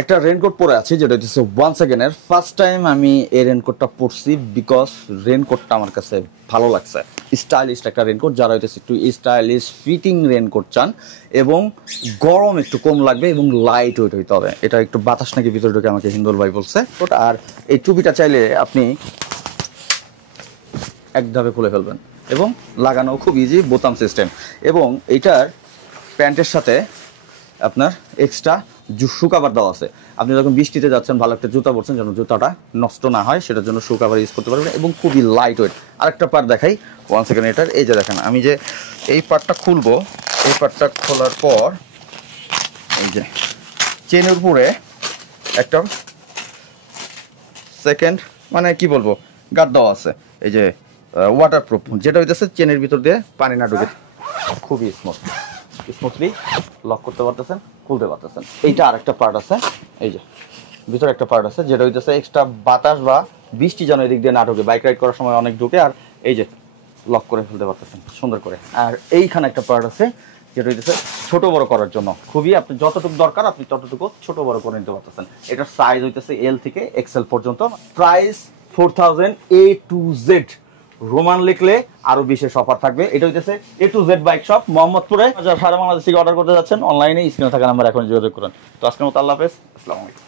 একটা রেনকোট পরে আছি, যেটা হচ্ছে ওয়ান সেকেন্ডের ফার্স্ট টাইম আমি এই রেনকোটটা পরছি, বিকজ রেনকোটটা আমার কাছে ভালো লাগছে। স্টাইলিশ একটা রেনকোট, যারা হইতেছে একটু স্টাইলিশ ফিটিং রেনকোট চান এবং গরম একটু কম লাগবে এবং লাইট ওয়েট হইতে হবে। এটা একটু বাতাস নাকি ভিতরে ঢুকে, আমাকে হিন্দুল ভাই বলছে। আর এই টুপিটা চাইলে আপনি এক ধাপে খুলে ফেলবেন এবং লাগানো খুব ইজি, বোতাম সিস্টেম। এবং এইটার প্যান্টের সাথে আপনার এক্সট্রা শু কাভার দেওয়া আছে। আপনি যখন বৃষ্টিতে যাচ্ছেন, ভালো একটা জুতা পরছেন, যেন জুতাটা নষ্ট না হয় সেটার জন্য শু কাভার ইউজ করতে পারবেন এবং খুবই লাইট ওয়েট। আরেকটা পার্ট দেখাই, ওয়ান সেকেন্ড। এটার এই যে দেখেন, আমি যে এই পার্টটা খুলবো, এই পার্টটা খোলার পর এই যে চেনের উপরে একটা সেকেন্ড মানে কি বলবো গার্ড দেওয়া আছে, এই যে ওয়াটারপ্রুফ, যেটা হইতেছে চেনের ভিতর দিয়ে পানি না ঢুকে খুবই স্মুথলি লক করতে পারতেছেন, খুলতে পারতেছেন। এইটা আরেকটা পার্ট আছে, এই যে ভিতরে একটা পার্ট আছে, যেটা হইতেছে এক্সট্রা বাতাস বা বৃষ্টি যেন এদিক দিয়ে না ঢোকে। বাইক রাইড করার সময় অনেক ঢোকে, আর এই যে লক করে ফেলতে পারতেছেন সুন্দর করে। আর এইখানে একটা পার্ট আছে, যেটা হইতেছে ছোট বড় করার জন্য, খুবই আপনি যতটুকু দরকার আপনি ততটুকু ছোট বড় করে নিতে পারতেছেন। এটার সাইজ হইতেছে এল থেকে এক্সেল পর্যন্ত। Price 4000 A to Z। Roman লিখলে আরো বিশেষ অফার থাকবে। এটা হইতেছে A to Z bike shop, মোহাম্মদপুরে। সারা বাংলাদেশ থেকে অর্ডার করতে যাচ্ছেন অনলাইনে, স্ক্রিনে থাকা নাম্বার এখন যোগাযোগ করুন। তো আজকের মতো আল্লাহ হাফেজ, আসসালামু আলাইকুম।